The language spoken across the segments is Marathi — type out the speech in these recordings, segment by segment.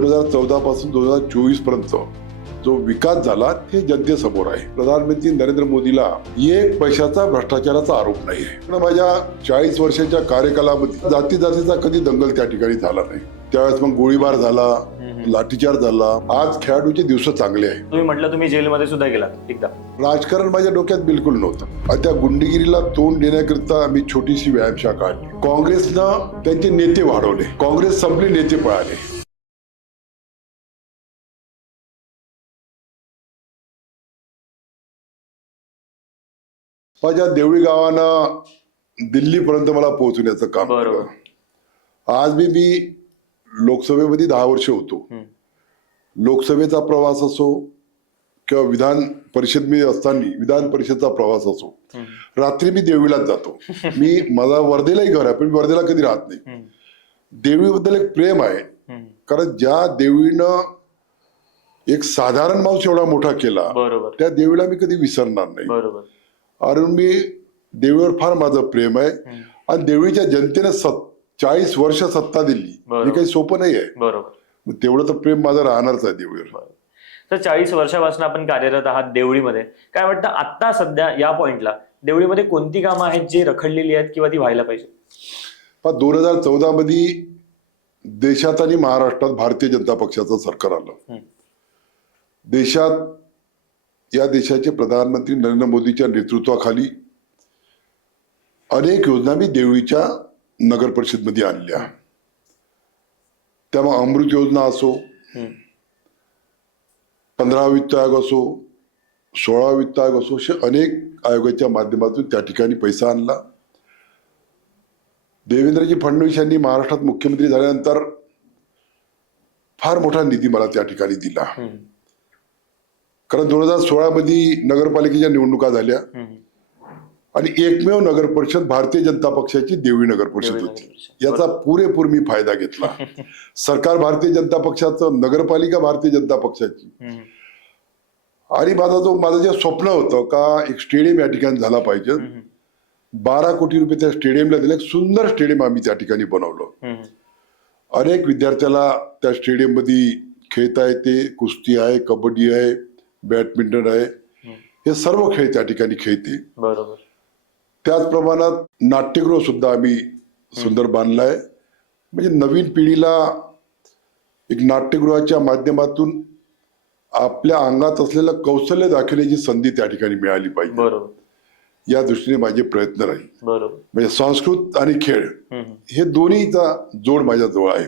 2014 पासून 2024 पर्यंत जो विकास झाला ते जनतेसमोर आहे. प्रधानमंत्री नरेंद्र मोदीला एक पैशाचा भ्रष्टाचाराचा आरोप नाही आहे. पण माझ्या 40 वर्षाच्या कार्यकालामध्ये जातीचा कधी दंगल त्या ठिकाणी झाला नाही. त्यावेळेस मग गोळीबार झाला, लाठीचार्ज झाला. आज खेळाडूचे दिवस चांगले आहे. तुम्ही म्हटलं तुम्ही जेलमध्ये सुद्धा गेलात एकदा. राजकारण माझ्या डोक्यात बिलकुल नव्हतं. त्या गुंडगिरीला तोंड देण्याकरिता आम्ही छोटीशी व्यायामशाळा काढली. काँग्रेसनं त्यांचे नेते वाढवले. काँग्रेस संपली, नेते पळाले. माझ्या देवळी गावानं दिल्लीपर्यंत मला पोहोचण्याचं काम केलं. आज मी लोकसभेमध्ये 10 वर्ष होतो. लोकसभेचा प्रवास असो किंवा विधान परिषद मी असताना विधान परिषदचा प्रवास असो, रात्री मी देवळीलाच जातो. माझा वर्धेलाही घर आहे, पण वर्धेला कधी राहत नाही. देवळीबद्दल एक प्रेम आहे, कारण ज्या देवळीनं एक साधारण माणूस एवढा मोठा केला, त्या देवीला मी कधी विसरणार नाही. आणि मी देवीवर फार माझं प्रेम आहे. आणि देवीच्या जनतेने 40 वर्ष सत्ता दिली, हे काही सोपं नाही आहे. तेवढं तर प्रेम माझं राहणारच आहे देवीवर. तर 40 वर्षापासून आपण कार्यरत आहात देवळीमध्ये. काय वाटतं आता सध्या या पॉइंटला देवळीमध्ये कोणती कामं आहेत जी रखडलेली आहेत किंवा ती व्हायला पाहिजे? 2014 मध्ये देशात आणि महाराष्ट्रात भारतीय जनता पक्षाचं सरकार आलं. या देशाचे प्रधानमंत्री नरेंद्र मोदीच्या नेतृत्वाखाली अनेक योजना मी देवळीच्या नगर परिषद मध्ये आणल्या. त्यामुळे अमृत योजना असो, 15 वित्त आयोग असो, 16 वित्त आयोग असो, असे अनेक आयोगाच्या माध्यमातून त्या ठिकाणी पैसा आणला. देवेंद्रजी फडणवीस यांनी महाराष्ट्रात मुख्यमंत्री झाल्यानंतर फार मोठा निधी मला त्या ठिकाणी दिला. कारण 2016 मध्ये नगरपालिकेच्या निवडणुका झाल्या आणि एकमेव नगर परिषद भारतीय जनता पक्षाची देवळी नगर परिषद होती. याचा पुरेपूर मी फायदा घेतला. सरकार भारतीय जनता पक्षाचं, नगरपालिका भारतीय जनता पक्षाची. आणि माझं जे स्वप्न होतं का एक स्टेडियम या ठिकाणी झाला पाहिजे, 12 कोटी रुपये त्या स्टेडियमला दिले. एक सुंदर स्टेडियम आम्ही त्या ठिकाणी बनवलं. अनेक विद्यार्थ्याला त्या स्टेडियम मध्ये खेळता येते. कुस्ती आहे, कबड्डी आहे, बॅडमिंटन आहे, हे सर्व खेळ त्या ठिकाणी खेळते. त्याच प्रमाणात नाट्यगृह सुद्धा आम्ही सुंदर बांधलाय. म्हणजे नवीन पिढीला एक नाट्यगृहाच्या माध्यमातून आपल्या अंगात असलेलं कौशल्य दाखवण्याची संधी त्या ठिकाणी मिळाली पाहिजे. या दृष्टीने माझे प्रयत्न राहील. म्हणजे संस्कृत आणि खेळ हे दोन्हीचा जोड माझ्या जवळ आहे.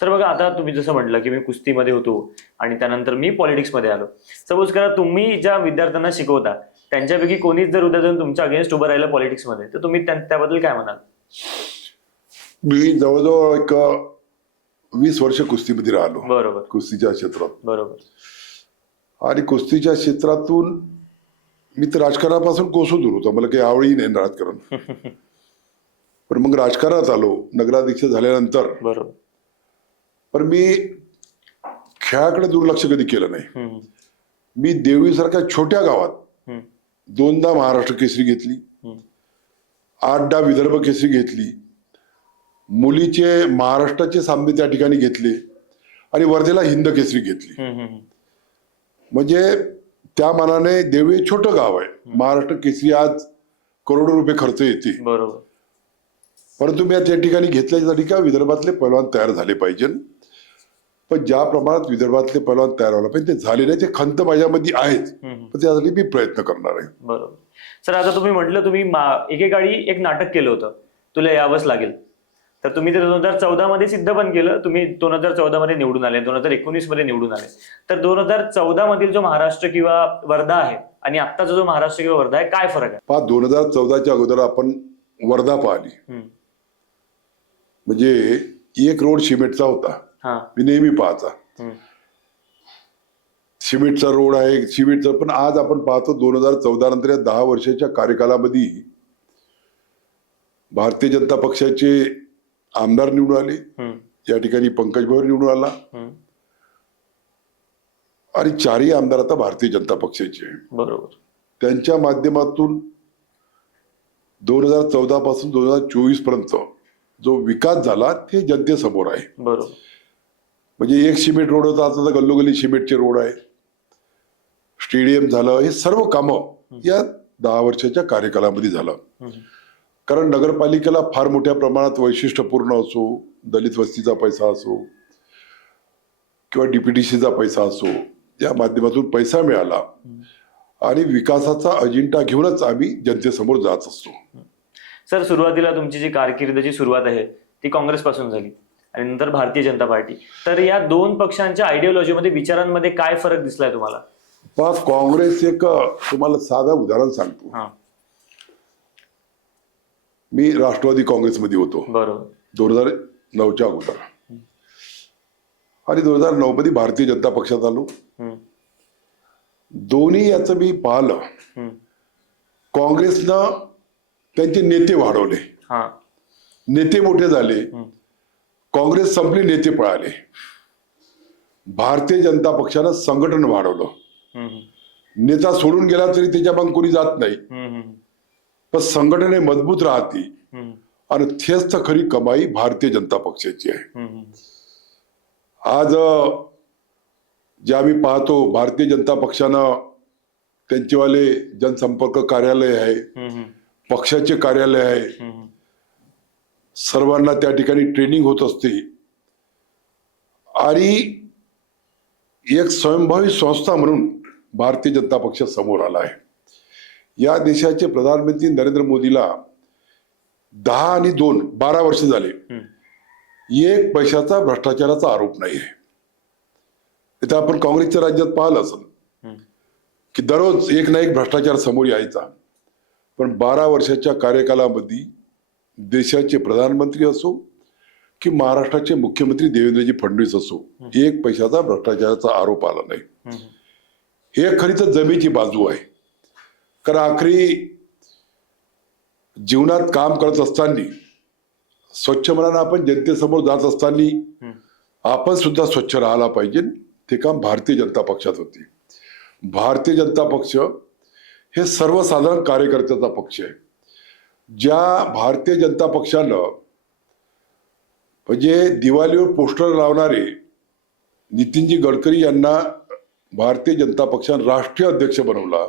तर बघा, आता तुम्ही जसं म्हटलं की मी कुस्तीमध्ये होतो आणि त्यानंतर मी पॉलिटिक्समध्ये आलो. सपोज करा तुम्ही ज्या विद्यार्थ्यांना शिकवता त्यांच्यापैकी कोणीच जर उद्या जाऊन तुमच्या अगेन्स्ट उभं राहिलं पॉलिटिक्समध्ये, तर तुम्ही त्याबद्दल काय म्हणाल? मी जवळजवळ एक 20 वर्ष कुस्तीमध्ये राहिलो. कुस्तीच्या क्षेत्रात. आणि कुस्तीच्या क्षेत्रातून मी तर राजकारणापासून कोसो दूर होतो. मला काही आवडही नाही राजकारण. पण मग राजकारणात आलो नगराध्यक्ष झाल्यानंतर. पण मी खेळाकडे दुर्लक्ष कधी केलं नाही. मी देवळीसारख्या छोट्या गावात 2दा महाराष्ट्र केसरी घेतली, 8दा विदर्भ केसरी घेतली, मुलीचे महाराष्ट्राचे सामने त्या ठिकाणी घेतले आणि वर्धेला हिंद केसरी घेतली. म्हणजे त्या मानाने देवळी छोटं गाव आहे. महाराष्ट्र केसरी आज करोडो रुपये खर्च येते. परंतु मी त्या ठिकाणी घेतल्यासाठी का विदर्भातले पैलवान तयार झाले पाहिजे. पण ज्या प्रमाणात विदर्भातले पैलवान तयार व्हायला पाहिजे ते झाले नाही. ते खंत माझ्यामध्ये आहेच, पण त्यासाठी मी प्रयत्न करणार आहे. सर, आता तुम्ही म्हटलं तुम्ही एकेकाळी एक नाटक केलं होतं, तुला यावंच लागेल. तर तुम्ही ते 2014 मध्ये सिद्ध पण केलं. तुम्ही 2014 मध्ये निवडून आले, 2019 मध्ये निवडून आले. तर 2014 मधील जो महाराष्ट्र किंवा वर्धा आहे आणि आत्ताचा जो महाराष्ट्र किंवा वर्धा आहे, काय फरक आहे? 2014च्या अगोदर आपण वर्धा पाहिली. म्हणजे एक रोड सिमेंटचा होता. मी नेहमी पाहायचा, सिमेंटचा रोड आहे, सिमेंटचा. पण आज आपण पाहतो 2014 नंतर या 10 वर्षाच्या कार्यकालामध्ये भारतीय जनता पक्षाचे आमदार निवडून आले. या ठिकाणी पंकज भवर निवडून आला आणि 4ही आमदार आता भारतीय जनता पक्षाचे. त्यांच्या माध्यमातून 2014 पासून 2024 पर्यंत जो विकास झाला ते जनतेसमोर आहे. बरोबर. म्हणजे एक सिमेंट रोड होता, आता तर गल्लोगल्ली सिमेंटचे रोड आहे. स्टेडियम झालं, हे सर्व कामं या 10 वर्षाच्या कार्यकालामध्ये झालं. कारण नगरपालिकेला फार मोठ्या प्रमाणात वैशिष्ट्यपूर्ण असो, दलित वस्तीचा पैसा असो किंवा डीपीडीसीचा पैसा असो, या माध्यमातून पैसा मिळाला आणि विकासाचा अजेंडा घेऊनच आम्ही जनतेसमोर जात असतो. सर, सुरुवातीला तुमची जी कारकिर्दीची सुरुवात आहे ती काँग्रेसपासून झाली आणि नंतर भारतीय जनता पार्टी. तर या दोन पक्षांच्या आयडिओलॉजीमध्ये, विचारांमध्ये काय फरक दिसलाय तुम्हाला? पहा, काँग्रेस एक तुम्हाला साधं उदाहरण सांगतो. हा, मी राष्ट्रवादी काँग्रेसमध्ये होतो बरोबर. 2009च्या अगोदर, आणि 2009 मध्ये भारतीय जनता पक्षात आलो. दोन्ही याचं मी पाहिलं. काँग्रेसनं त्यांचे नेते वाढवले, हा, नेते मोठे झाले, काँग्रेस संपली, नेते पळाले. भारतीय जनता पक्षानं संघटन वाढवलं. नेता सोडून गेला तरी त्याच्या मग कोणी जात नाही, पण संघटने मजबूत राहते, आणि तेच तर खरी कमाई भारतीय जनता पक्षाची आहे. आज जे आम्ही पाहतो, भारतीय जनता पक्षानं त्यांचेवाले जनसंपर्क कार्यालय आहे, पक्षाचे कार्यालय आहे, सर्वांना त्या ठिकाणी ट्रेनिंग होत असते, आणि एक स्वयंभावी संस्था म्हणून भारतीय जनता पक्ष समोर आला आहे. या देशाचे प्रधानमंत्री नरेंद्र मोदीला 10 आणि 2 12 वर्ष झाले, एक पैशाचा भ्रष्टाचाराचा आरोप नाही आहे. इथं आपण काँग्रेसच्या राज्यात पाहिलं असेल की दररोज एक ना एक भ्रष्टाचार समोर यायचा, पण 12 वर्षाच्या कार्यकालामध्ये देशाचे प्रधानमंत्री असो की महाराष्ट्राचे मुख्यमंत्री देवेंद्रजी फडणवीस असो, एक पैशाचा भ्रष्टाचाराचा आरोप आला नाही. हे खरी तर जमेची बाजू आहे. कारण आखरी जीवनात काम करत असताना, स्वच्छ मनानं आपण जनतेसमोर जात असताना आपण सुद्धा स्वच्छ राहायला पाहिजे. ते काम भारतीय जनता पक्षात होते. भारतीय जनता पक्ष हे सर्वसाधारण कार्यकर्त्याचा पक्ष आहे. ज्या भारतीय जनता पक्षानं म्हणजे दिवाळीवर पोस्टर लावणारे नितीनजी गडकरी यांना भारतीय जनता पक्षानं राष्ट्रीय अध्यक्ष बनवला,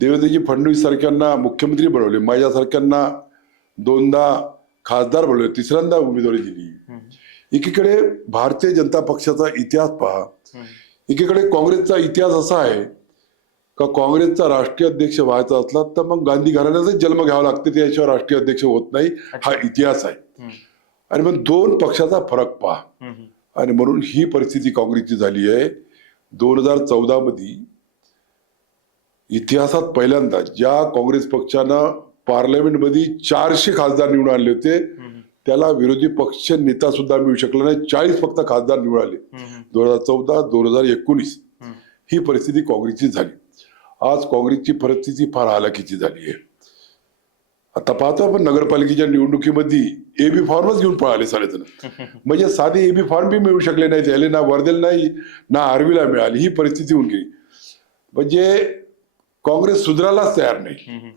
देवेंद्रजी फडणवीस सारख्यांना मुख्यमंत्री बनवले, माझ्यासारख्यांना 2दा खासदार बनवले, 3ऱ्यांदा उमेदवारी दिली. एकीकडे भारतीय जनता पक्षाचा इतिहास पहा, एकीकडे काँग्रेसचा इतिहास असा आहे का काँग्रेसचा राष्ट्रीय अध्यक्ष व्हायचा असला तर मग गांधी घराण्याचा जन्म घ्यावा लागते, त्याशिवाय राष्ट्रीय अध्यक्ष होत नाही, हा इतिहास आहे. आणि मग दोन पक्षाचा फरक पहा, आणि म्हणून ही परिस्थिती काँग्रेसची झाली आहे. 2014 मध्ये इतिहासात पहिल्यांदा ज्या काँग्रेस पक्षानं पार्लमेंटमध्ये 400 खासदार निवडून आणले होते, त्याला विरोधी पक्ष नेता सुद्धा मिळू शकला नाही. 40 फक्त खासदार निवडून आले. 2014, 2019 ही परिस्थिती काँग्रेसची झाली. आज काँग्रेसची परिस्थिती फार हालाकीची झाली आहे. आता पाहतो आपण नगरपालिकेच्या निवडणुकीमध्ये एबी फॉर्मच घेऊन पळाले साडेजण. म्हणजे साधे एबी फॉर्म बी मिळू शकले नाही, त्याला ना वर्धेला नाही ना आर्वीला मिळाली, ही परिस्थिती होऊन गेली. म्हणजे काँग्रेस सुधारायलाच तयार नाही,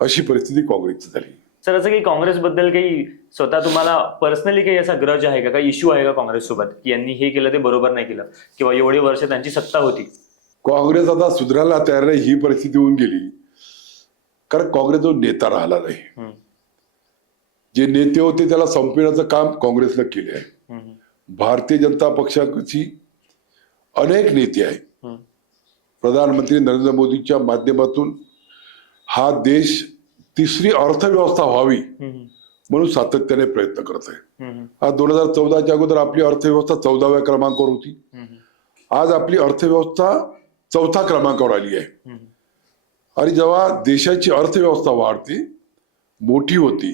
अशी परिस्थिती काँग्रेसची झाली. सर, असं काही काँग्रेसबद्दल काही स्वतः तुम्हाला पर्सनली काही असा ग्रज आहे का, काही इश्यू आहे का काँग्रेस सोबत, की यांनी हे केलं ते बरोबर नाही केलं, किंवा एवढे वर्ष त्यांची सत्ता होती? काँग्रेस आता सुधारायला तयार नाही, ही परिस्थिती होऊन गेली. कारण काँग्रेस जो नेता राहिला नाही, जे नेते होते त्याला संपविण्याचं काम काँग्रेसनं केले आहे. भारतीय जनता पक्षाची अनेक नेते आहेत. प्रधानमंत्री नरेंद्र मोदींच्या माध्यमातून हा देश तिसरी अर्थव्यवस्था व्हावी म्हणून सातत्याने प्रयत्न करत आहे. आज 2014च्या अगोदर आपली अर्थव्यवस्था 14व्या क्रमांकावर होती. आज आपली अर्थव्यवस्था 4थ्या क्रमांकावर आली आहे. आणि जेव्हा देशाची अर्थव्यवस्था वाढते, मोठी होती,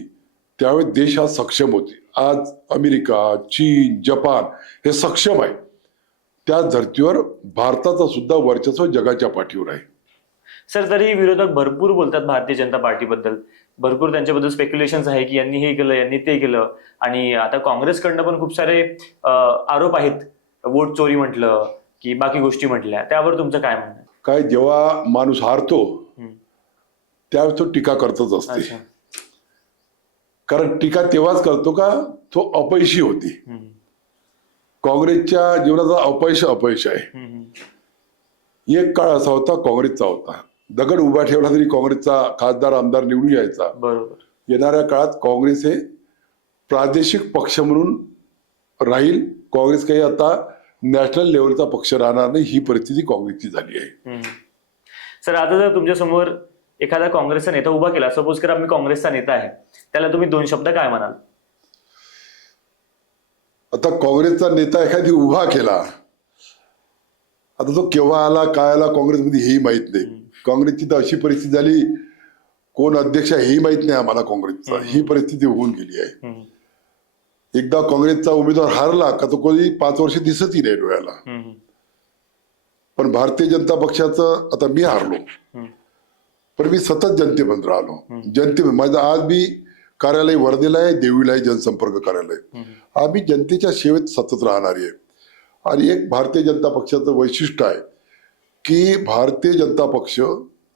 त्यावेळी देश हा सक्षम होते. आज अमेरिका, चीन, जपान हे सक्षम आहे. त्या धर्तीवर भारताचं सुद्धा वर्चस्व जगाच्या पाठीवर आहे. सर, तरी विरोधक भरपूर बोलतात भारतीय जनता पार्टीबद्दल, भरपूर त्यांच्याबद्दल स्पेक्युलेशन्स आहे की यांनी हे केलं, यांनी ते केलं, आणि आता काँग्रेसकडनं पण खूप सारे आरोप आहेत, वोट चोरी म्हटलं की बाकी गोष्टी म्हटल्या. त्यावर तुमचं काय म्हणणं? काय, जेव्हा माणूस हारतो त्यावेळेस तो टीका करतच असते. कारण टीका तेव्हाच करतो का तो अपयशी होती. काँग्रेसच्या जीवनाचा अपयश आहे. एक काळ असा होता काँग्रेसचा होता, दगड उभा ठेवला तरी काँग्रेसचा खासदार आमदार निवडून यायचा. बरोबर. येणाऱ्या काळात काँग्रेस हे प्रादेशिक पक्ष म्हणून राहील. काँग्रेस काही आता नॅशनल लेवलचा पक्ष राहणार नाही, ही परिस्थिती काँग्रेसची झाली आहे. सर, आता जर तुमच्या समोर एखादा काँग्रेसचा नेता उभा केला, सपोज करा मी काँग्रेसचा नेता आहे, त्याला तुम्ही 2 शब्द काय म्हणाल? आता काँग्रेसचा नेता एखादी उभा केला, आता तो केव्हा आला काय आला काँग्रेसमध्ये हेही माहित नाही. काँग्रेसची तर अशी परिस्थिती झाली, कोण अध्यक्ष हेही माहित नाही आम्हाला काँग्रेसचा. ही परिस्थिती होऊन गेली आहे. एकदा काँग्रेसचा उमेदवार हारला का तो कोणी 5 वर्ष दिसतही नाही डोळ्याला. पण भारतीय जनता पक्षाचं, आता मी हारलो पण मी सतत जनतेमध्ये राहिलो. माझं आज मी कार्यालय वर्धेला आहे, देवीला आहे जनसंपर्क कार्यालय. आम्ही जनतेच्या सेवेत सतत राहणारी आहे. आणि एक भारतीय जनता पक्षाचं वैशिष्ट्य आहे की भारतीय जनता पक्ष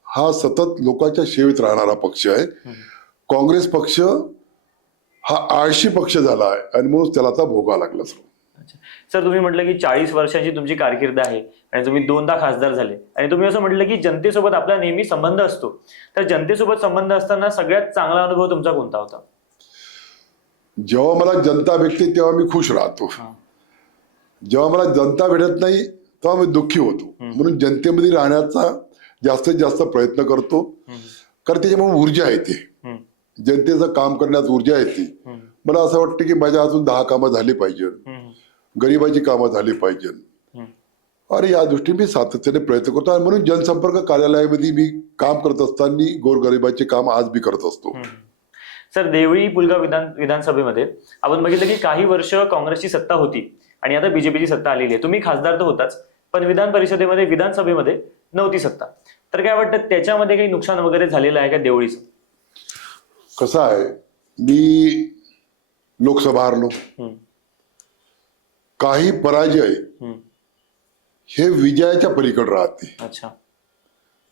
हा सतत लोकांच्या सेवेत राहणारा पक्ष आहे. काँग्रेस पक्ष हा आळशी पक्ष झाला आहे आणि म्हणून त्याला आता भोगा लागला. सर, तुम्ही म्हटलं की 40 वर्षांची तुमची कारकीर्द आहे आणि तुम्ही 2दा खासदार झाले आणि तुम्ही असं म्हटलं की जनतेसोबत आपला नेहमी संबंध असतो. तर जनतेसोबत संबंध असताना सगळ्यात चांगला अनुभव तुमचा कोणता होता? जेव्हा मला जनता भेटते तेव्हा मी खुश राहतो. जेव्हा मला जनता भेटत नाही तेव्हा मी दुःखी होतो. म्हणून जनतेमध्ये राहण्याचा जास्तीत जास्त प्रयत्न करतो, कारण त्याच्यामुळे ऊर्जा येते. जनतेचं काम करण्यात ऊर्जा येते. मला असं वाटतं की माझ्या अजून 10 कामं झाली पाहिजे, गरिबाची कामं झाली पाहिजे. आणि या दृष्टीने मी सातत्याने प्रयत्न करतो. आणि म्हणून जनसंपर्क कार्यालयामध्ये मी काम करत असताना गोरगरिबाचे काम आज मी करत असतो. सर, देवळी पुलगाव विधानसभेमध्ये आपण बघितलं की काही वर्ष काँग्रेसची सत्ता होती आणि आता बीजेपीची सत्ता आलेली आहे. तुम्ही खासदार तर होताच, पण विधानसभेमध्ये नव्हती सत्ता. तर काय वाटतं, त्याच्यामध्ये काही नुकसान वगैरे झालेलं आहे का देवळीचं? कसं आहे, मी लोकसभा हारलो. काही पराजय हे विजयाच्या पलीकडे राहते. अच्छा.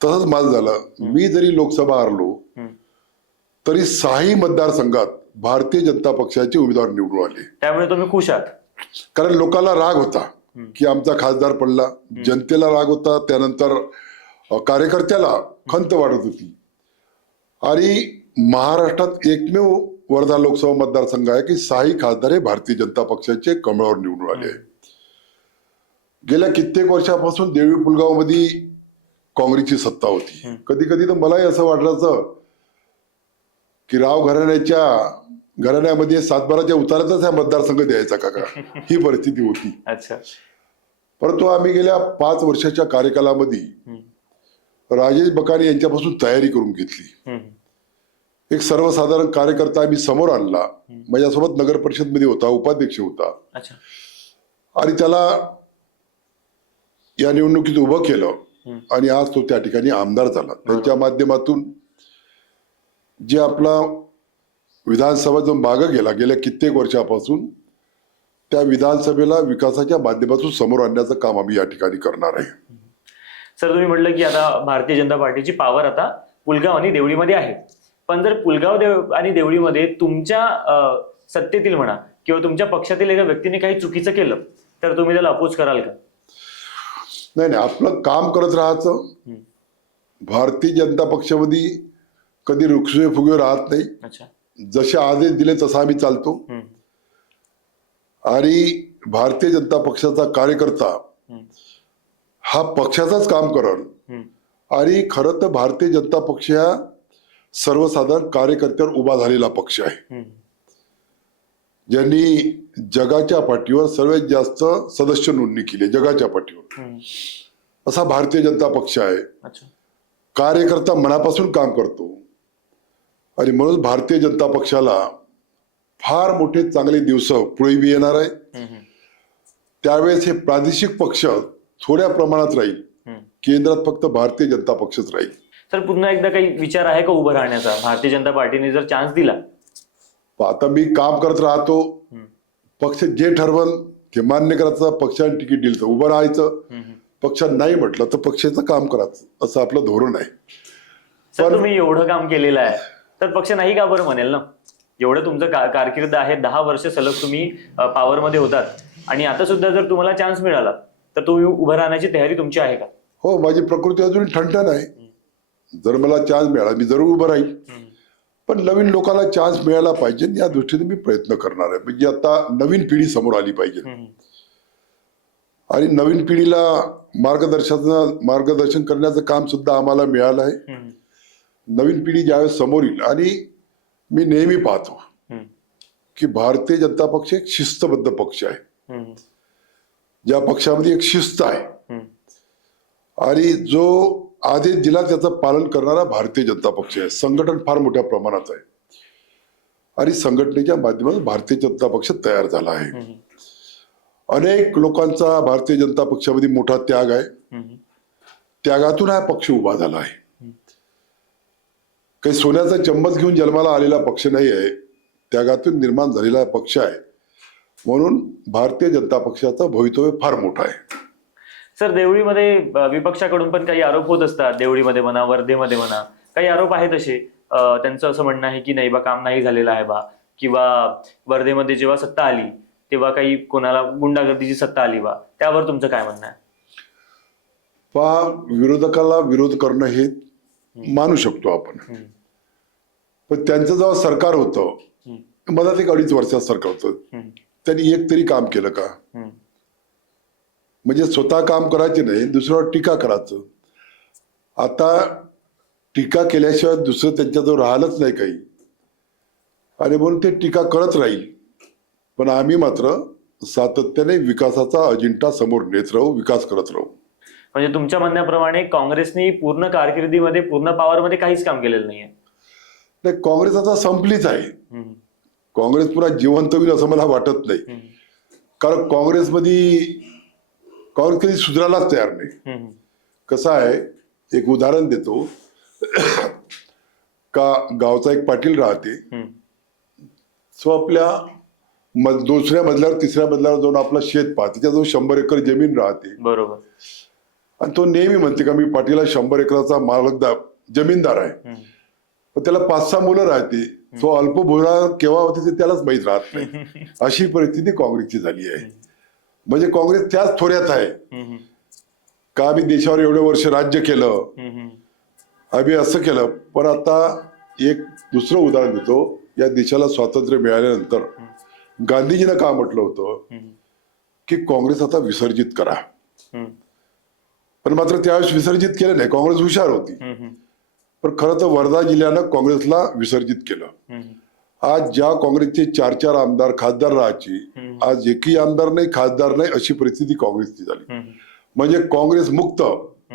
तसंच माझं झालं. मी जरी लोकसभा हारलो तरी 6 मतदारसंघात भारतीय जनता पक्षाचे उमेदवार निवडून आले. त्यामुळे तुम्ही खुश आहात? कारण लोकांना राग होता की आमचा खासदार पडला, जनतेला राग होता, त्यानंतर कार्यकर्त्याला खंत वाढत होती. आणि महाराष्ट्रात एकमेव वर्धा लोकसभा मतदारसंघ आहे की 6 खासदार हे भारतीय जनता पक्षाचे कमळावर निवडून आले. गेल्या कित्येक वर्षापासून देवळी पुलगाव मध्ये काँग्रेसची सत्ता होती. कधी कधी तर मलाही असं वाटायचं की राव घराण्यामध्ये 7-12च्या उताराचाच हा मतदारसंघ द्यायचा का, ही परिस्थिती होती. अच्छा. परंतु आम्ही गेल्या 5 वर्षाच्या कार्यकालामध्ये राजेश बकानी यांच्यापासून तयारी करून घेतली. एक सर्वसाधारण कार्यकर्ता आम्ही समोर आणला. माझ्यासोबत नगर परिषद मध्ये होता, उपाध्यक्ष होता. अच्छा. आणि त्याला या निवडणुकीत उभं केलं आणि आज तो त्या ठिकाणी आमदार झाला. त्यांच्या माध्यमातून जे आपला विधानसभा जो मागं गेला गेल्या कित्येक वर्षापासून, त्या विधानसभेला विकासाच्या माध्यमातून समोर आणण्याचं काम आम्ही या ठिकाणी करणार आहे. सर, तुम्ही म्हटलं की आता भारतीय जनता पार्टीची पावर आता पुलगाव आणि देवळीमध्ये आहे. पण जर पुलगाव आणि देवळीमध्ये तुमच्या सत्तेतील म्हणा किंवा तुमच्या पक्षातील एका व्यक्तीने काही चुकीचं केलं तर तुम्ही त्याला अपोज कराल का? नाही, आपलं काम करत राहायचं. भारतीय जनता पक्षामध्ये कधी रुखसुवे फुगे राहत नाही. अच्छा. जसे आदेश दिले तसा आम्ही चालतो. आणि भारतीय जनता पक्षाचा कार्यकर्ता हा पक्षाचाच काम करल. आणि खरं तर भारतीय जनता पक्ष हा सर्वसाधारण कार्यकर्त्यावर उभा झालेला पक्ष आहे, ज्यांनी जगाच्या पाठीवर सर्वात जास्त सदस्य नोंदणी केली जगाच्या पाठीवर, असा भारतीय जनता पक्ष आहे. कार्यकर्ता मनापासून काम करतो. आणि म्हणून भारतीय जनता पक्षाला फार मोठे चांगले दिवस पुढे बी येणार आहे. त्यावेळेस हे प्रादेशिक पक्ष थोड्या प्रमाणात राहील, केंद्रात फक्त भारतीय जनता पक्षच राहील. तर पुन्हा एकदा काही विचार आहे का उभं राहण्याचा, भारतीय जनता पार्टीने जर चान्स दिला? आता मी काम करत राहतो. पक्ष जे ठरवल ते मान्य करायचं, पक्षाने तिकीट दिलं तर उभं राहायचं, पक्षाने नाही म्हटलं तर पक्षाचं काम करायचं, असं आपलं धोरण आहे. सर, तुम्ही एवढं काम केलेलं आहे तर पक्ष नाही का बरं म्हणेल ना? एवढं तुमचं कारकीर्द आहे, 10 वर्ष सलग तुम्ही पॉवरमध्ये होतात आणि आता सुद्धा जर तुम्हाला चान्स मिळाला तर तुम्ही उभं राहण्याची तयारी तुमची आहे का? हो, माझी प्रकृती अजून ठणठण आहे. जर मला चान्स मिळाला मी जरूर उभं राहील. पण नवीन लोकांना चान्स मिळायला पाहिजे या दृष्टीने मी प्रयत्न करणार आहे. म्हणजे आता नवीन पिढी समोर आली पाहिजे आणि नवीन पिढीला मार्गदर्शन करण्याचं काम सुद्धा आम्हाला मिळालं आहे. नवीन पिढी ज्यावेळेस समोर येईल आणि मी नेहमी पाहतो की भारतीय जनता पक्ष एक शिस्तबद्ध पक्ष आहे. ज्या पक्षामध्ये एक शिस्त आहे आणि जो आदेश दिला त्याचं पालन करणारा भारतीय जनता पक्ष आहे. संघटन फार मोठ्या प्रमाणात आहे आणि संघटनेच्या माध्यमातून भारतीय जनता पक्ष तयार झाला आहे. अनेक लोकांचा भारतीय जनता पक्षामध्ये मोठा त्याग आहे. त्यागातून हा पक्ष उभा झाला आहे. काही सोन्याचा चम्मच घेऊन जन्माला आलेला पक्ष नाही आहे. त्यागातून निर्माण झालेला पक्ष आहे. म्हणून भारतीय जनता पक्षाचं भवितव्य फार मोठं आहे. सर, देवळीमध्ये विपक्षाकडून पण काही आरोप होत असतात. देवळीमध्ये म्हणा, वर्धेमध्ये म्हणा, काही आरोप आहेत असे. त्यांचं असं म्हणणं आहे की नाही बा, काम नाही झालेलं आहे बा, किंवा वर्धेमध्ये जेव्हा सत्ता आली तेव्हा काही कोणाला गुंडागर्दीची सत्ता आली बा, त्यावर तुमचं काय म्हणणं आहे? विरोधकाला विरोध करणं हे मानू शकतो आपण. पण त्यांचं जेव्हा सरकार होतं, मधात एक 2.5 वर्षात सरकार होतं, त्यांनी एक तरी काम केलं का? म्हणजे स्वतः काम करायचे नाही, दुसऱ्यावर टीका करायचं. आता टीका केल्याशिवाय दुसरं त्यांच्याजवळ राहिलंच नाही काही आणि म्हणून ते टीका करत राहील. पण आम्ही मात्र सातत्याने विकासाचा अजेंडा समोर नेत राहू, विकास करत राहू. म्हणजे तुमच्या म्हणण्याप्रमाणे काँग्रेसनी पूर्ण कारकिर्दीमध्ये, पूर्ण पॉवरमध्ये काहीच काम केलेलं नाहीये? नाही, काँग्रेस आता संपलीच आहे. काँग्रेस पुन्हा जिवंत होईल असं मला वाटत नाही. कारण काँग्रेस कधी सुधारायलाच तयार नाही. कसं आहे, एक उदाहरण देतो. का गावचा एक पाटील राहते, सो आपल्या दुसऱ्या मजल्यावर तिसऱ्या मजल्यावर जाऊन आपलं शेत पाहते. त्याच्याजवळ 100 एकर जमीन राहते. बरोबर. आणि तो नेहमी म्हणते का मी पाटीला 100 एकराचा जमीनदार आहे. पण त्याला 5-6 मुलं राहते. तो अल्पभूरा केव्हा होते ते त्यालाच माहीत राहत नाही. अशी परिस्थिती काँग्रेसची झाली आहे. म्हणजे काँग्रेस त्याच थोड्यात आहे का आम्ही देशावर एवढे वर्ष राज्य केलं, आम्ही असं केलं. पण आता एक दुसरं उदाहरण देतो. या देशाला स्वातंत्र्य मिळाल्यानंतर गांधीजीनं का म्हटलं होतं की काँग्रेस आता विसर्जित करा. पण मात्र त्यावेळेस विसर्जित केलं नाही. काँग्रेस हुशार होती. पण खरं तर वर्धा जिल्ह्यानं काँग्रेसला विसर्जित केलं. आज ज्या काँग्रेसचे 4-4 आमदार खासदार राहायचे, आज एकही आमदार नाही, खासदार नाही, अशी परिस्थिती काँग्रेसची झाली. म्हणजे काँग्रेस मुक्त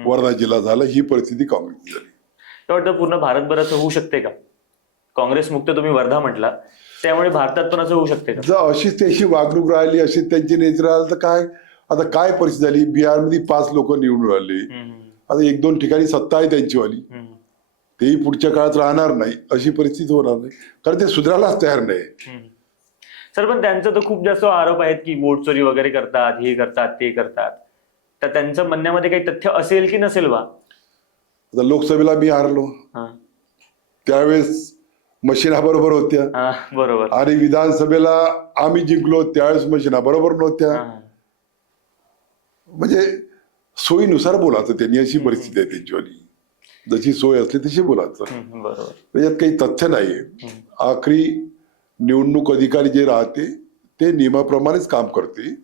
वर्धा जिल्हा झाला, ही परिस्थिती काँग्रेसची झाली. वाटतं पूर्ण भारतभराचं होऊ शकते का? काँग्रेस मुक्त तुम्ही वर्धा म्हटला, त्यामुळे भारतात पण असं होऊ शकते का? जर अशीच त्याची वागणूक राहिली, अशीच त्यांची नेते राहिली तर काय आता काय परिस्थिती झाली? बिहारमध्ये 5 लोक निवडून आले. आता 1-2 ठिकाणी सत्ता आहे त्यांचीवाली, तेही पुढच्या काळात राहणार नाही, अशी परिस्थिती होणार नाही. कारण ते सुधारायलाच तयार नाही. सर, पण त्यांचं तर खूप जास्त आरोप आहेत की वोट चोरी वगैरे करतात, हे करतात, ते करतात. तर त्यांचं म्हणण्यामध्ये काही तथ्य असेल की नसेल बा? आता लोकसभेला मी हारलो, त्यावेळेस मशिना बरोबर होत्या. बरोबर. आणि विधानसभेला आम्ही जिंकलो, त्यावेळेस मशिना बरोबर नव्हत्या. म्हणजे सोयीनुसार बोलायचं त्यांनी, अशी परिस्थिती आहे त्यांचीवाली. जशी सोय असली तशी बोलायचं. त्याच्यात काही तथ्य नाहीये. आखरी निवडणूक अधिकारी जे राहते ते नियमाप्रमाणेच काम करते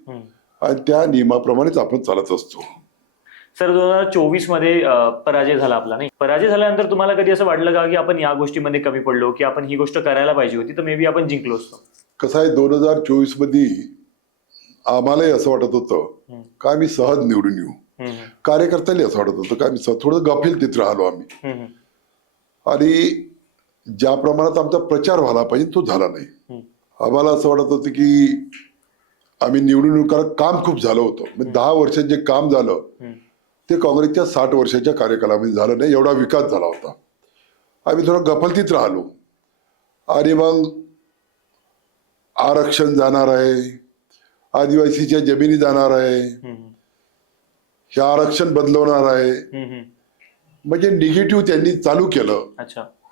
आणि त्या नियमाप्रमाणेच आपण चालत असतो. सर, 2024 मध्ये पराजय झाला आपला, नाही? पराजय झाल्यानंतर तुम्हाला कधी असं वाटलं का की आपण या गोष्टीमध्ये कमी पडलो, की आपण ही गोष्ट करायला पाहिजे होती तर मे बी आपण जिंकलो असतो? कसं आहे, 2024 मध्ये आम्हालाही असं वाटत होतं का आम्ही सहज निवडून येऊ. कार्यकर्त्याला असं वाटत होतं का आम्ही थोडं गफीलतीत राहिलो आम्ही. आणि ज्या प्रमाणात आमचा प्रचार व्हायला पाहिजे तो झाला नाही. आम्हाला असं वाटत होतं की आम्ही निवडून येऊ, कारण काम खूप झालं होतं. म्हणजे 10 वर्षात जे काम झालं ते काँग्रेसच्या 60 वर्षाच्या कार्यकालामध्ये झालं नाही, एवढा विकास झाला होता. आम्ही थोडं गफलतीत राहिलो. आणि मग आरक्षण जाणार आहे, आदिवासीच्या जमिनी जाणार आहे, हे आरक्षण बदलवणार आहे, म्हणजे निगेटिव्ह त्यांनी चालू केलं.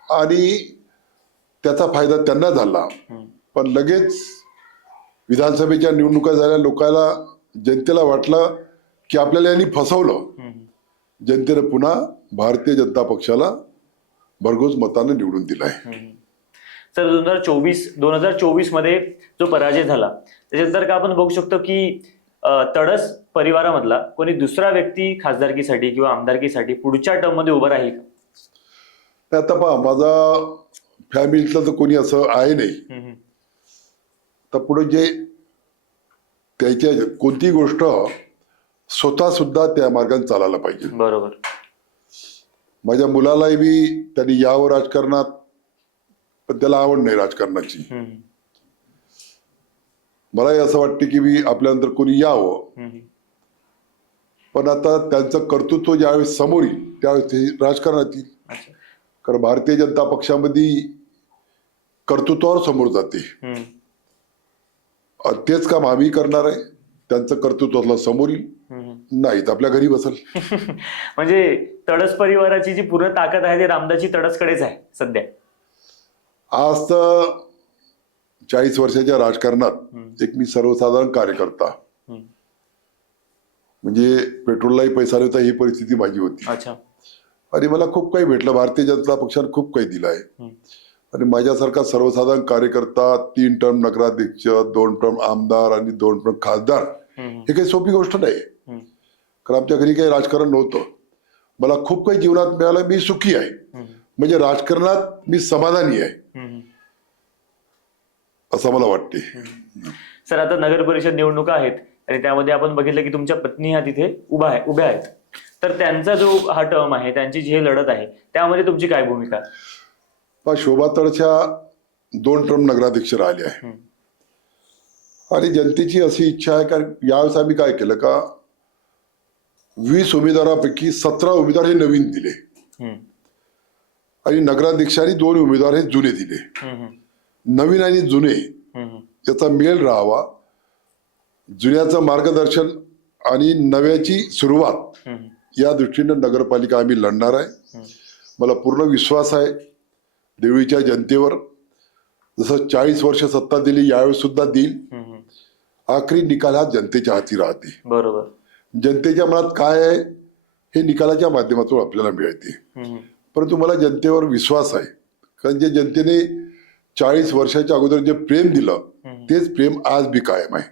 आणि त्याचा फायदा त्यांना झाला, पण लगेच विधानसभेच्या निवडणुका झाल्या, लोकांना जनतेला वाटलं की आपल्याला यांनी फसवलं. जनतेने पुन्हा भारतीय जनता पक्षाला भरघोस मताने निवडून दिलाय. सर 2024 मध्ये जो पराजय झाला त्याच्यानंतर का आपण बघू शकतो की तडस परिवारामधला कोणी दुसरा व्यक्ती खासदारकीसाठी किंवा आमदारकीसाठी पुढच्या टर्म मध्ये उभा राहील का? आता पहा, माझा फॅमिलीतलं तर कोणी असं आहे नाही. तर पुढे जे त्याच्या कोणती गोष्ट स्वतः सुद्धा त्या मार्गाने चालायला पाहिजे. बरोबर. माझ्या मुलालाही बी त्यांनी यावं राजकारणात, पण त्याला आवड नाही राजकारणाची. मलाही असं वाटते की मी आपल्यानंतर कोणी यावं, पण आता त्यांचं कर्तृत्व ज्यावेळेस समोर येईल त्यावेळेस ते राजकारणात येईल. कारण भारतीय जनता पक्षामध्ये कर्तृत्वावर समोर जाते. तेच काम आम्ही करणार आहे. त्यांचं कर्तृत्वाला समोर येईल, नाही तर आपल्या घरी बसल. म्हणजे तडस परिवाराची जी पूर्ण ताकद आहे ती रामदासजी तडसकडेच आहे सध्या. आज तर 40 वर्षाच्या राजकारणात एक मी सर्वसाधारण कार्यकर्ता, म्हणजे पेट्रोललाही पैसा नव्हता ही परिस्थिती माझी होती. अच्छा. आणि मला खूप काही भेटलं. भारतीय जनता पक्षाने खूप काही दिलं आहे. आणि माझ्यासारखा सर्वसाधारण कार्यकर्ता 3 टर्म नगराध्यक्ष, 2 टर्म आमदार आणि 2 टर्म खासदार, हे काही सोपी गोष्ट नाही. कारण आमच्या घरी काही राजकारण नव्हतं. मला खूप काही जीवनात मिळालं, मी सुखी आहे. म्हणजे राजकारणात मी समाधानी आहे असं मला वाटते. सर आता नगर परिषद निवडणुका आहेत आणि त्यामध्ये आपण बघितलं की तुमच्या पत्नी ह्या तिथे उभ्या आहेत, तर त्यांचा जो हा टर्म आहे, त्यांची जी लढत आहे त्यामध्ये तुमची काय भूमिका? शोभा तळच्या 2 टर्म नगराध्यक्ष राहिले आहे. आणि जनतेची अशी इच्छा आहे, कारण यावेळेस आम्ही काय केलं का 20 उमेदवारापैकी 17 उमेदवार हे नवीन दिले आणि नगराध्यक्षांनी 2 उमेदवार हे जुने दिले. नवीन आणि जुने याचा मेल राहावा, जुन्याचं मार्गदर्शन आणि नव्याची सुरुवात या दृष्टीने नगरपालिका आम्ही लढणार आहे. मला पूर्ण विश्वास आहे देवळीच्या जनतेवर. जसं 40 वर्ष सत्ता दिली, यावेळेस सुद्धा देईल. आखरी निकाल हा जनतेच्या हाती राहते. बरोबर. जनतेच्या मनात काय आहे हे निकालाच्या माध्यमातून आपल्याला मिळते. परंतु मला जनतेवर विश्वास आहे, कारण जे जनतेने 40 वर्षाच्या अगोदर जे प्रेम दिलं तेच प्रेम आज बी कायम आहे.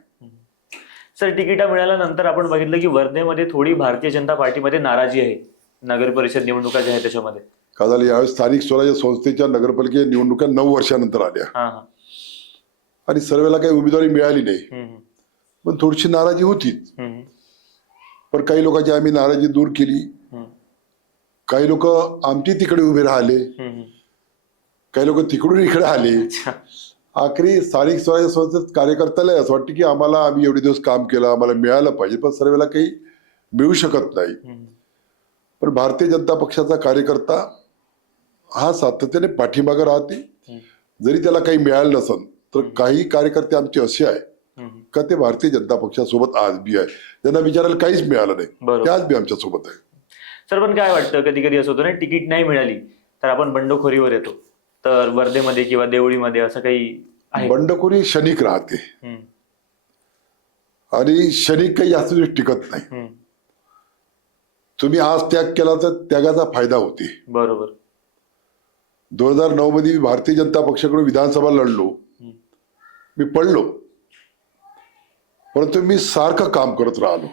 सर तिकिटा मिळाल्यानंतर आपण बघितलं की वर्धेमध्ये थोडी भारतीय जनता पार्टीमध्ये नाराजी आहे नगर परिषद निवडणुका ज्या आहेत त्याच्यामध्ये. का झालं, यावेळेस स्थानिक स्वराज्य संस्थेच्या नगरपालिकेच्या निवडणुका 9 वर्षानंतर आल्या आणि सर्वेला काही उमेदवारी मिळाली नाही, पण थोडीशी नाराजी होतीच. पण काही लोकांची आम्ही नाराजी दूर केली. काही लोक आमची तिकडे उभे राहिले, काही लोक तिकडून इकडे आले. आखरी स्थानिक स्वराज्य संस्थेत कार्यकर्त्याला असं वाटतं की आम्ही एवढे दिवस काम केलं, आम्हाला मिळालं पाहिजे, पण सर्वेला काही मिळू शकत नाही. पण भारतीय जनता पक्षाचा कार्यकर्ता हा सातत्याने पाठीमागे राहते. जरी त्याला काही मिळालं नसेल तर काही कार्यकर्ते आमचे असे आहे का ते भारतीय जनता पक्षासोबत आज बी आहे. त्यांना विचारायला काहीच मिळालं नाही, ते आज बी आमच्या सोबत आहे. सर पण काय वाटतं, कधी कधी असं होतं ना, तिकीट नाही मिळाली तर आपण बंडखोरीवर येतो, तर वर्धेमध्ये किंवा देवळीमध्ये असं काही आहे? बंडखोरी क्षणिक राहते आणि क्षणिक काही जास्त दिवस टिकत नाही. तुम्ही आज त्याग केला तर त्यागाचा फायदा होते. बरोबर. 2009 मध्ये भारतीय जनता पक्षाकडून विधानसभा लढलो, मी पडलो, परंतु मी सारखं काम करत राहिलो.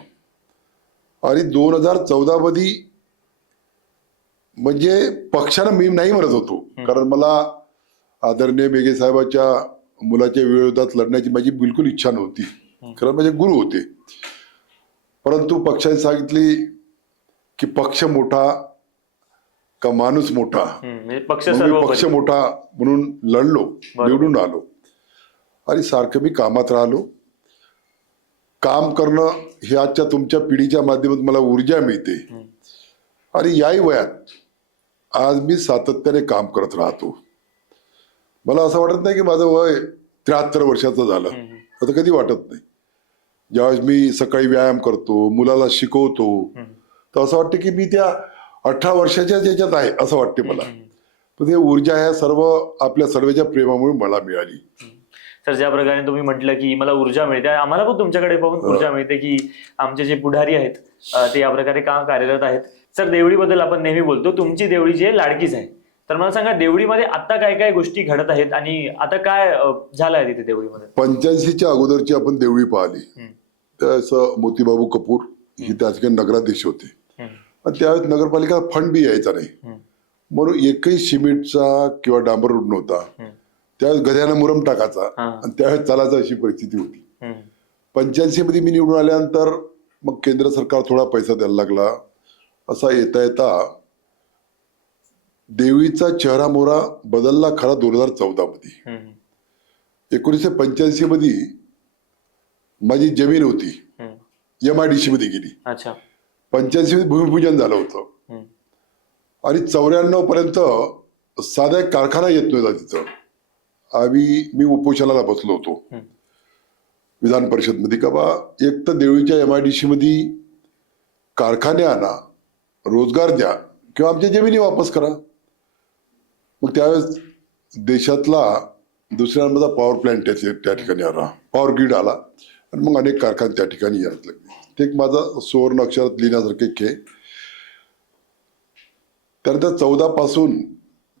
आणि 2014 मध्ये म्हणजे पक्षानं मी नाही म्हणत होतो, कारण मला आदरणीय मेघे साहेबाच्या मुलाच्या विरोधात लढण्याची माझी बिलकुल इच्छा नव्हती, कारण माझे गुरु होते. परंतु पक्षाने सांगितली की पक्ष मोठा का माणूस मोठा, पक्ष मोठा म्हणून लढलो, निवडून आलो. आणि सारखं मी कामात राहिलो. काम करणं हे आजच्या तुमच्या पिढीच्या माध्यमातून मला ऊर्जा मिळते. आणि याही वयात आज मी सातत्याने काम करत राहतो. मला असं वाटत नाही की माझं वय 73 वर्षाचं झालं, असं कधी वाटत नाही. ज्यावेळेस मी सकाळी व्यायाम करतो, मुलाला शिकवतो, तर असं वाटतं की मी त्या 18 वर्षाच्या ज्याच्यात आहे असं वाटते मला. पण ते ऊर्जा ह्या सर्व आपल्या सर्वांच्या प्रेमामुळे मला मिळाली. सर, ज्या प्रकारे तुम्ही म्हटलं की मला ऊर्जा मिळते, आम्हाला पण तुमच्याकडे पाहून ऊर्जा मिळते की आमचे जे पुढारी आहेत ते या प्रकारे काम कार्यरत आहेत. सर, देवळीबद्दल आपण नेहमी बोलतो, तुमची देवळी जी आहे लाडकीच आहे. तर मला सांगा, देवळीमध्ये आता काय काय गोष्टी घडत आहेत आणि आता काय झालं आहे तिथे देवळीमध्ये? 85च्या अगोदरची आपण देवळी पाहिली, त्यावेळेस मोतीबाबू कपूर ही त्या ठिकाणी नगराध्यक्ष होते आणि त्यावेळेस नगरपालिका फंड बी यायचा नाही, म्हणून एकही सिमेंटचा किंवा डांबर रोड नव्हता. त्यावेळेस गध्यानं मुरम टाकायचा आणि त्यावेळेस चालायचा, अशी परिस्थिती होती. 85 मध्ये मी निवडून आल्यानंतर मग केंद्र सरकार थोडा पैसा द्यायला लागला. असा येता येता देवीचा चेहरा मोहरा बदलला खरा 2014 मध्ये. 1985 मध्ये माझी जमीन होती MIDC मध्ये गेली. 85 मध्ये भूमिपूजन झालं होतं आणि 94 पर्यंत साधा एक कारखाना येत नव्हता तिथं. मी उपोषणाला बसलो होतो विधान परिषद मध्ये, का बा एक तर देवळीच्या MIDC मध्ये कारखाने आणा, रोजगार द्या किंवा आमच्या जमिनी वापस करा. मग त्यावेळेस देशातला दुसऱ्या नंबरचा पॉवर प्लॅन्ट त्या ठिकाणी आला, पॉवर ग्रीड आला आणि मग अनेक कारखाने त्या ठिकाणी यायला लागले. ते एक माझा सुवर्ण अक्षरात लिहिण्यासारखे खेळ. त्यानंतर 14 पासून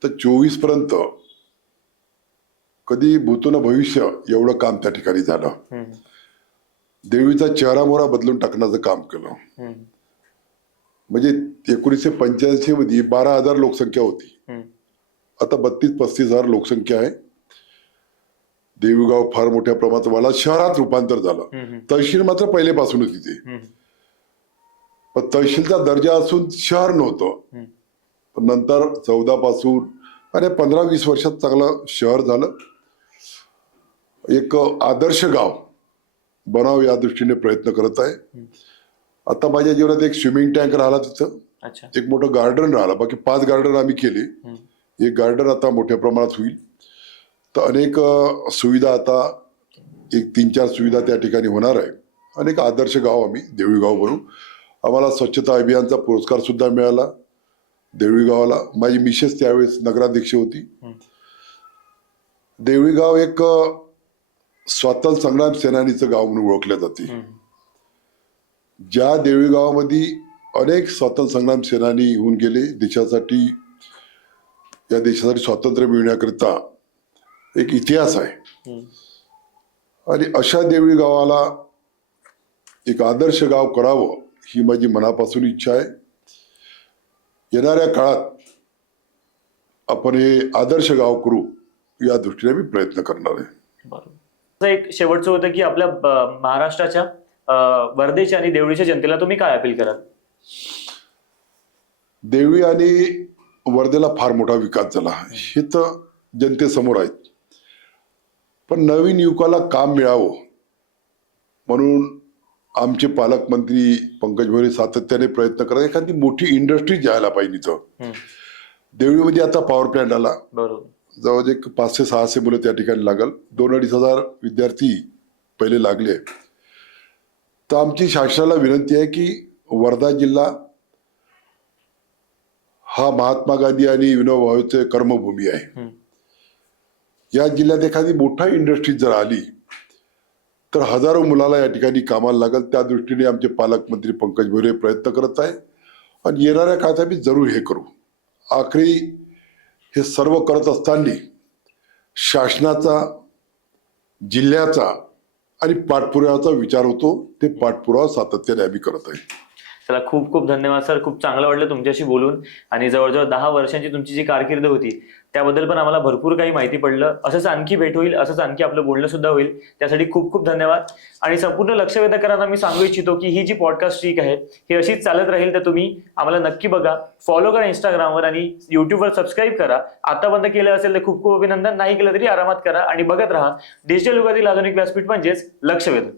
तर 24 पर्यंत कधी भूतो न भविष्य एवढं काम त्या ठिकाणी झालं. देवीचा चेहरा मोहरा बदलून टाकण्याचं काम केलं. म्हणजे 1985 मध्ये 12,000 लोकसंख्या होती, आता 32-35 हजार लोकसंख्या आहे. देवीगाव फार मोठ्या प्रमाणात मला शहरात रूपांतर झालं. तहसील मात्र पहिलेपासूनच तिथे, पण तहसीलचा दर्जा असून शहर नव्हतं. पण नंतर 14 पासून आणि 15-20 वर्षात चांगलं शहर झालं. एक आदर्श गाव बनाव या दृष्टीने प्रयत्न करत आहे. आता माझ्या जीवनात एक स्विमिंग टँक राहिला तिथं, एक मोठं गार्डन राहिला, बाकी 5 गार्डन आम्ही केले. एक गार्डन आता मोठ्या प्रमाणात होईल. तर अनेक सुविधा, आता एक 3-4 सुविधा त्या ठिकाणी होणार आहे. अनेक आदर्श गाव आम्ही देवळी गाव बनवू. आम्हाला स्वच्छता अभियानचा पुरस्कार सुद्धा मिळाला देवळी गावाला. माझी मिसेस त्यावेळेस नगराध्यक्ष होती. देवळी गाव एक स्वातंत्र्य संग्राम सेनानीचं गाव म्हणून ओळखलं जाते. ज्या देवळी गावामध्ये अनेक स्वातंत्र्य संग्राम सेनानी होऊन गेले देशासाठी, या देशासाठी स्वातंत्र्य मिळवण्याकरिता एक इतिहास आहे. आणि अशा देवळी गावाला एक आदर्श गाव करावं ही माझी मनापासून इच्छा आहे. येणाऱ्या काळात आपण हे आदर्श गाव करू या दृष्टीने मी प्रयत्न करणार आहे. बरोबर. एक शेवटचं होतं की आपल्या महाराष्ट्राच्या वर्धेच्या आणि देवळीच्या जनतेला तुम्ही काय अपील कराल? देवळी आणि वर्धेला फार मोठा विकास झाला हे तर जनतेसमोर आहेत, पण नवीन युवकाला काम मिळावं म्हणून आमचे पालकमंत्री पंकज भोरे सातत्याने प्रयत्न करतात. एखादी मोठी इंडस्ट्री जायला पाहिजे इथं. देवळीमध्ये आता पॉवर प्लॅन्ट आला, जवळ एक 500-600 मुलं त्या ठिकाणी लागल. 2-2.5 हजार विद्यार्थी पहिले लागले. तर आमची शासनाला विनंती आहे की वर्धा जिल्हा हा महात्मा गांधी आणि विनोबा भावेचे कर्मभूमी आहे. या जिल्ह्यात एखादी मोठा इंडस्ट्री जर आली तर हजारो मुलाला या ठिकाणी कामाला लागल. त्या दृष्टीने आमचे पालकमंत्री पंकज भोरे प्रयत्न करत आहे आणि येणाऱ्या काळात आम्ही जरूर हे करू. आखरी हे सर्व करत असताना शासनाचा, जिल्ह्याचा आणि पाठपुराव्याचा विचार होतो. ते पाठपुरावा सातत्याने आम्ही करत आहे. चला, खूप खूप धन्यवाद सर. खूप चांगलं वाटलं तुमच्याशी बोलून आणि जवळजवळ 10 वर्षांची तुमची जी कारकीर्द होती त्याबद्दल पण आम्हाला भरपूर काही माहिती पडलं. असंच आणखी भेट होईल, असंच आणखी आपलं बोलणं सुद्धा होईल. त्यासाठी खूप खूप धन्यवाद. आणि संपूर्ण लक्षवेधकरांना मी सांगू इच्छितो की ही जी पॉडकास्ट स्ट्रीक आहे ही अशीच चालत राहील. तर तुम्ही आम्हाला नक्की बघा, फॉलो करा इंस्टाग्रामवर आणि युट्यूबवर सबस्क्राईब करा. आतापर्यंत केलं असेल तर खूप खूप अभिनंदन, नाही केलं तरी आरामात करा आणि बघत राहा डिजिटल युगातील आधुनिक व्यासपीठ म्हणजेच लक्षवेधक.